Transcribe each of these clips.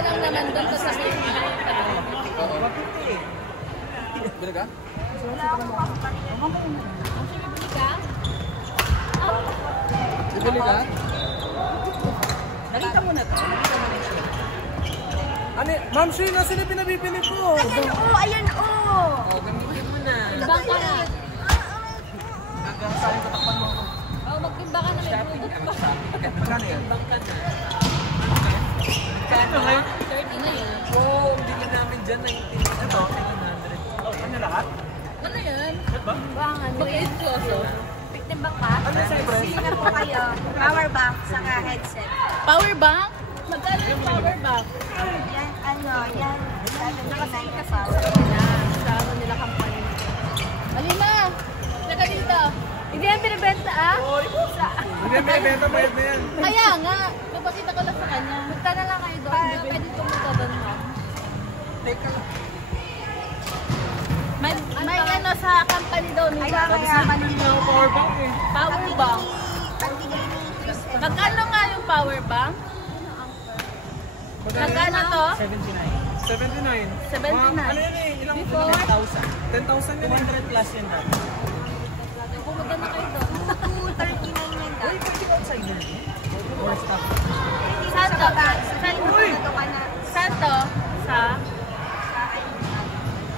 lang naman doon sa sabihin nila. Bili ka? Wala akong papaparin. Bibili ka? Bibili ka? Nakita mo na to. Ano, Ma'am Shay, nasa na pinabibili ko? Ayan o, ayan o. Gamitin mo na. Timbang ka na. Hanggang saan yung katakpan mo ako? Oo, magtimbang ka na. Shopping kami sa Magkano yan? Timbang ka na. Kano ngayon? 30 na yun. Wow, bili namin dyan 19. Ito, 700. Oh, ano lahat? Ano yan? Ba? Bangan. Mag-excluso. Timbang ka? Ano yung siyempre? Bili na po kayo. Power bank saka headset. Power bank? Magkano yung power bank? Yan, ano, yan. Nakasay ka sa ano nila company. Alina! Saka dito. Hindi yan binibenta ah? Hindi, may benta mo yan. Kaya nga. Napakita ko lang sa kanya. Punta na lang kayo doon. Pwede pumunta doon ha. Take ka lang. May ano sa company daw nila. Kaya panbigay Power bank eh. Power bank. panbigay ni Chris. Magkano nga yung power bank? Magkano to? 79. 79. Ano yan eh? Ilang? Before? 10,000 yan eh. 100 plus yan dati. Pumunta na kayo doon. 239 yan daw. Outsider. Or stuff. Saan to? Ito ka na Saan to? Sa?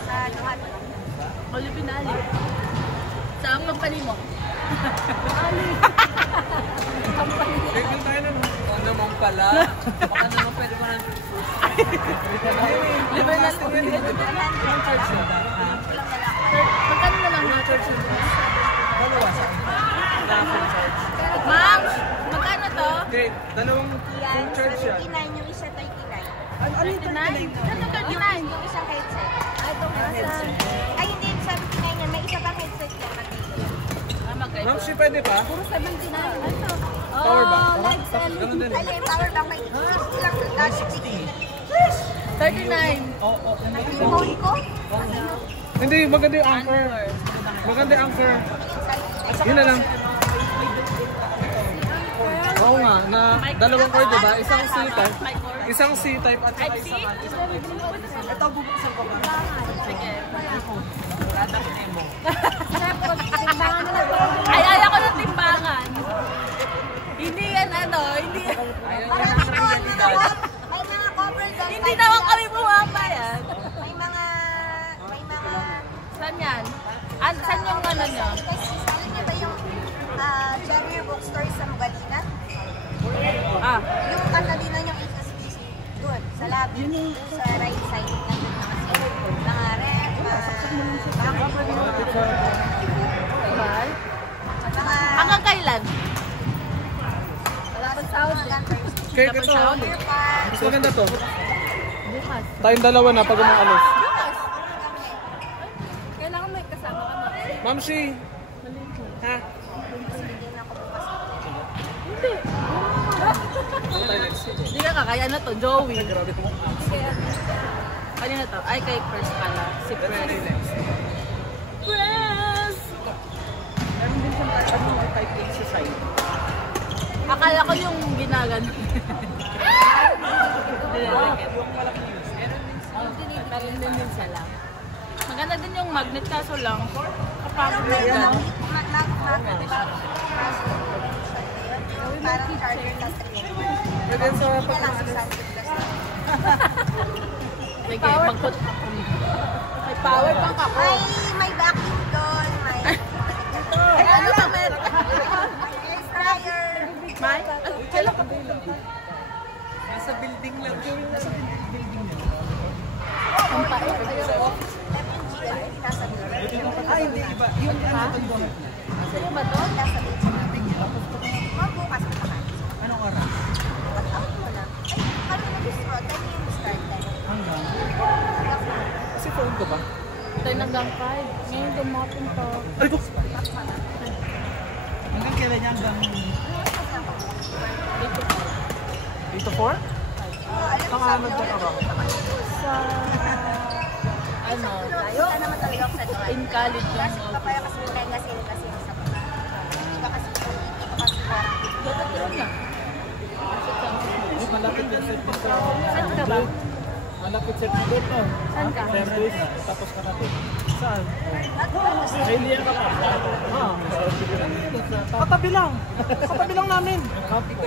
sa luhat. Olipinali. Sa company mo? Take lang tayo naman. Oo naman pala. Baka naman pwede mo nang Libre na lang. Ang charge mo ba? Magkano na lang yung church mo? Dalawa sa raffle charge. Ma'am, magkano to? Okay, dalawang Yan, full charge yan. 79 yung isa 39. Ano yung 39? Ano 39? Yung isang headset. Ay, hindi, 79 yan. May isa pang headset yan. Ma'am Shay, pwede pa? Puro 79. Ito. Power bank? Oh, live selling. Ganun din eh. Ay, yung power bank may 60 lang. 39. Oo, Yung phone ko? Hindi, maganda yung anchor. Maganda yung anchor. Yun na lang. Oo nga, na dalawang cord diba? Isang C-type. Isang C-type at saka isang ito bubuksan ko ba? Sige. Wala na emo. Timbangan na lang. Ay, ayaw ko ng timbangan. Hindi yan ano, hindi yan. Ayaw Para niya may ng cover realidad. doon. May mga cover doon. Hindi naman kami bumaba yan. May mga Saan yan? Saan yung ano nyo? Kasi alam niyo ba yung Cherry Bookstore sa Mugalina? Ah, Yung katabi na yung HSBC doon, sa lobby, doon sa right side lang doon na kasi mga rep, mahal. mga Hanggang kailan? wala pa sa mga gunters. Okay, ito. Beer park. Mas maganda to. Bukas. Tayong dalawa na pag umaalis. Bukas? Kailangan may kasama ka mo. Ma'am Shay. Ha? Hindi. Hindi ka kakaya na to, Joey. Kanina to? Ay, kay Press pala. Si Press. Press! Meron din siyang type A sa side. Akala ko yung ginagan. Yung malaking news. Meron din siya lang. Maganda din yung magnet kaso lang. Kapagod na Meron yan. parang charger sa screen. Pwede sa Hindi na pag lang 600 plus na. Sige, magput. May power bank ako. May vacuum doon, may Ano ba meron? air fryer. May? Kailan ka Nasa building lang. Nasa building niya. Nasa building. Ah, hindi iba. Yung ano to yung Sa'yo ba to? Nasa building. Bukas pa ka. anong oras? Wala. Ay, ano na gusto mo? Tayo yung start time. Hanggang. Kasi phone ko ba? Tayo hanggang 5. Ngayon dumapin to. Ay ko! Hanggang kailan niya hanggang... Dito 4? Pangalan ka ba? Sa... Ano? Wala naman talaga ako sa doon. In college yung Kasi papaya kasi yung mega sale kasi yung sa baba. Iba kasi yung hindi ko kasi parang Dapat yun na. Mas malapit yung set dito. Saan ka ba? Malapit set dito to. Saan ka? Service, tapos katabi. Saan? Ay, hindi yan ka pa. Katabi lang. Katabi lang namin.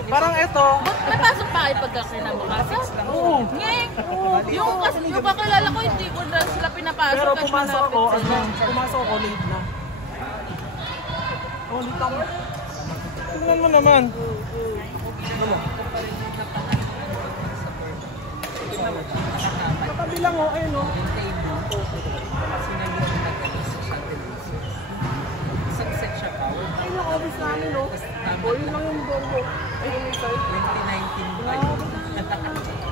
Parang ito. May pasok pa kayo pagka kinabukasan? Oo. Ngeng! Yung kakilala ko, hindi ko na sila pinapasok. Pero kasi pumasok ako, malapit sila. pumasok ako late na. Oh, late ako. Tingnan mo naman. Wala. Katabi lang oh, ayun oh. Isang set siya pa. Ayun yung office namin oh. Oh, yun lang yung bombo. Ayun yung side. 2019 pa.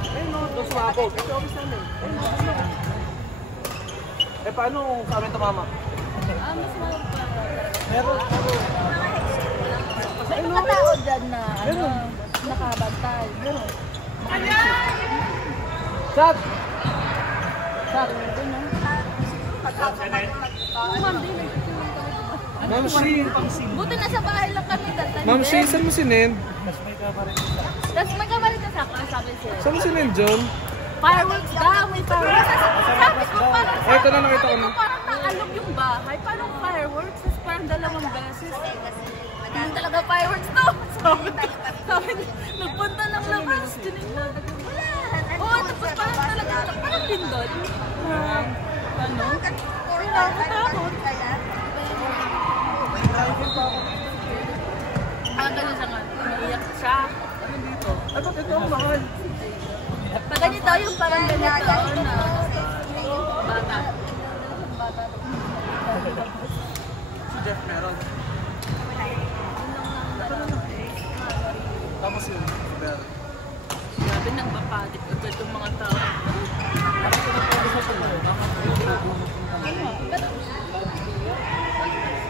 Ayun oh, doon sumabog. Ito yung office namin. Ayun oh, ayun oh. Eh paano kung kami tumama? Mas mahal pa. Meron. May mga tao dyan na nakabantay. Meron. Shot! Shot! Ma'am Shi! Buti nasa bahay lang kami datan. Ma'am Shi, saan mo si Nend? Tapos may kamarita sa akin, sabi siya. Saan mo si Nend, John? Fireworks daw, may fireworks. Sabi ko parang Ay, ito na nakita ko na. parang naalog yung bahay. Parang fireworks, tapos parang dalawang beses. Hindi talaga fireworks to. Sabi nagpunta ng labas. Tinignan. Oo, tapos parang talaga, parang pindot. Ano? Nakakatakot. Ganun siya nga. Umiiyak siya. Ay, ba't ito ang mahal? Pag ganito yung parang ganito na bata. Si Jeff meron. Tapos yun, Bear. Grabe nang mapadik agad yung mga tao.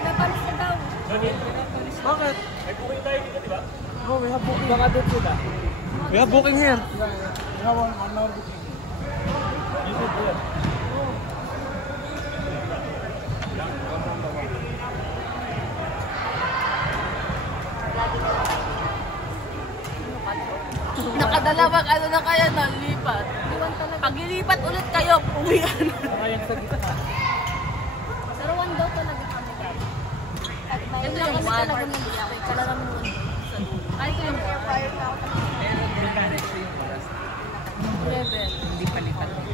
Napalis na daw. Bakit? May booking tayo dito, di ba? Oh, we have booking. Baka doon sila. We have booking here. We have one hour booking. YouTube here. Nakadalawang ano na kayo na lipat. Pag ilipat ulit kayo, uwian. Pero one daw talaga kami. Ito yung one. Talagang moon. Ay, ito yung Pero diretso yung oras. level. Hindi palitan ng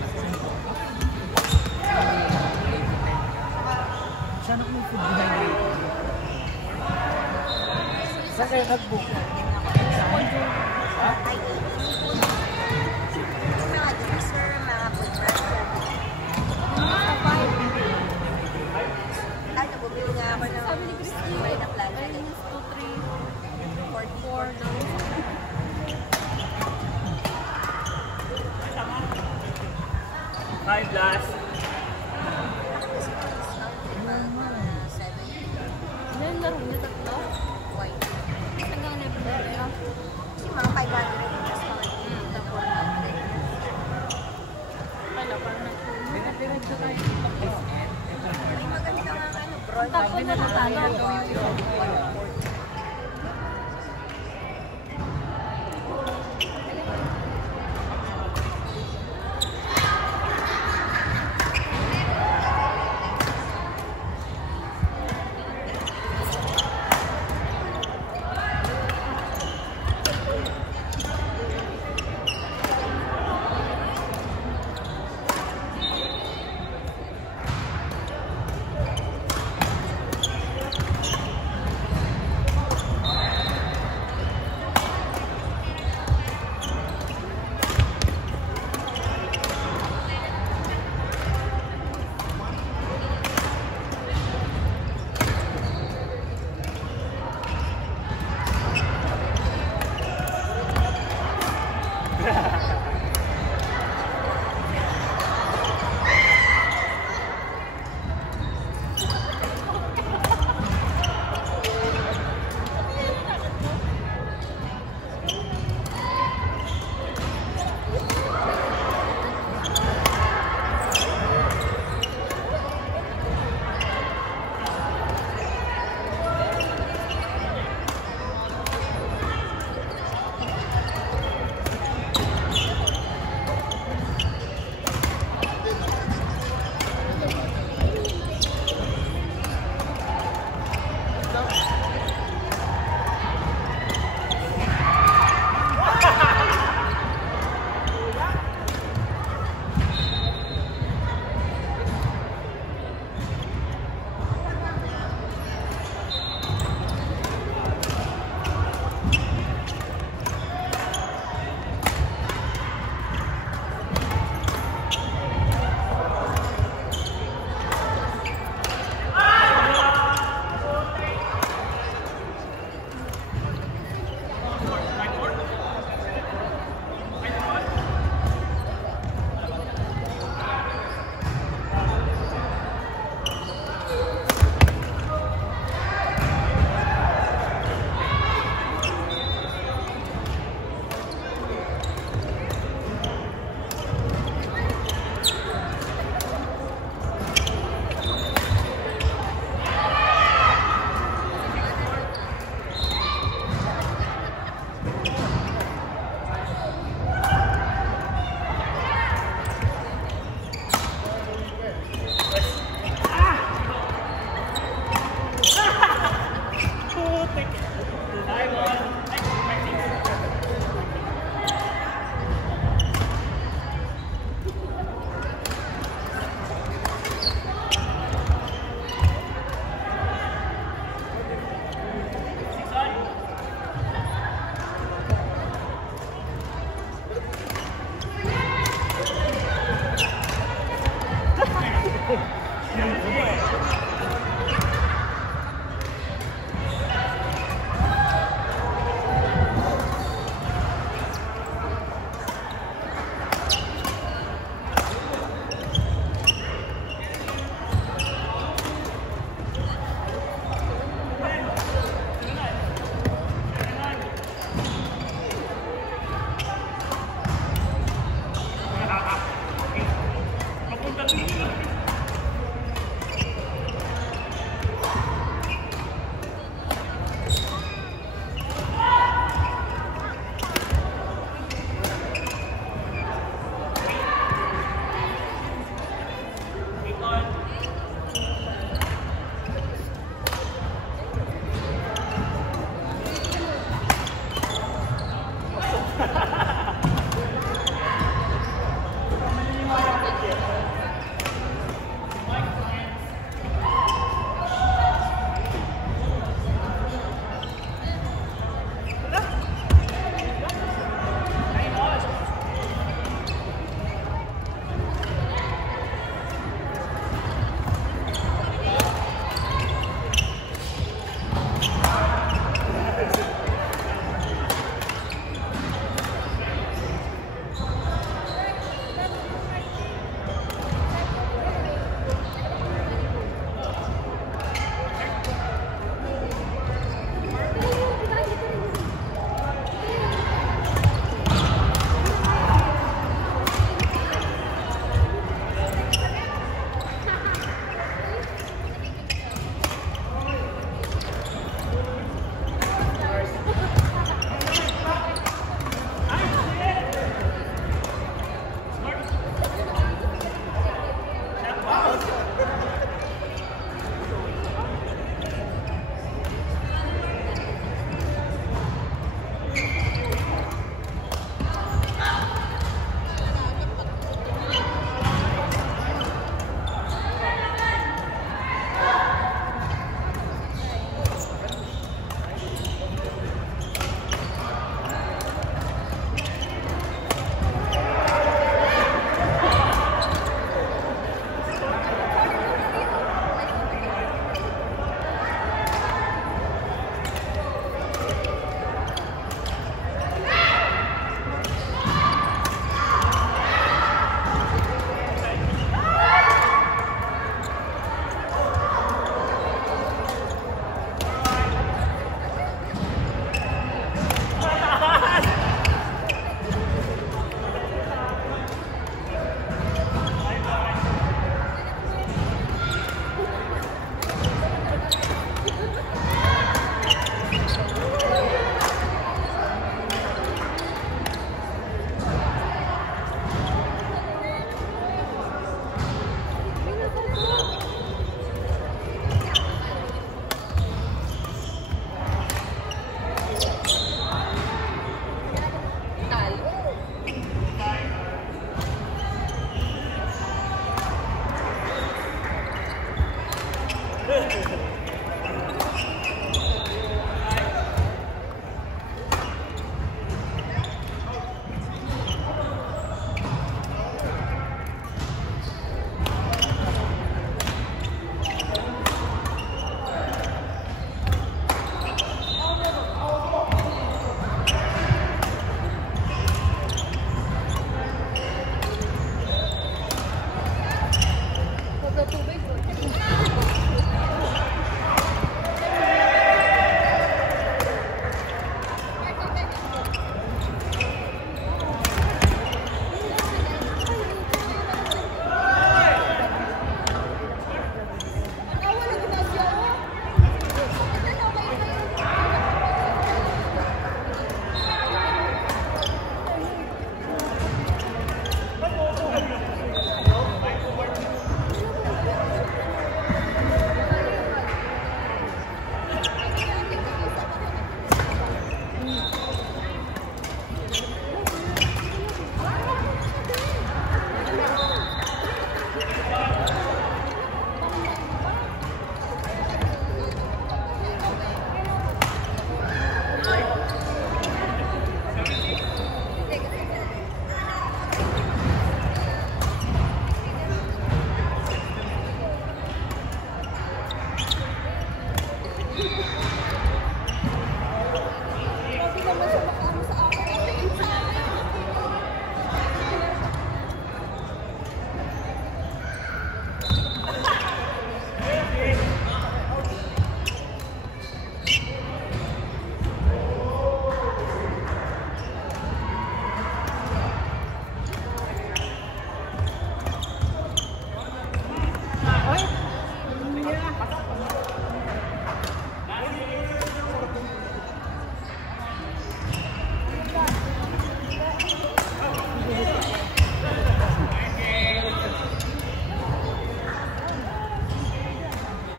Sana kung food behind it. Saan kayo nag-book? Mga juicer, mga butcher. Ay, nabubili nga ako ng Sabi ni Christy, may na plan. ay, 2, 3, 44 4 daw. Hi, Blas. Yan, laro niya tatlo. white. Hanggang level na rin. Kasi mga 500 yung discount. Na 400. Kala, parang nag-2. Diretso tayo. May maganda nga ano, broad. Tapos na tayo.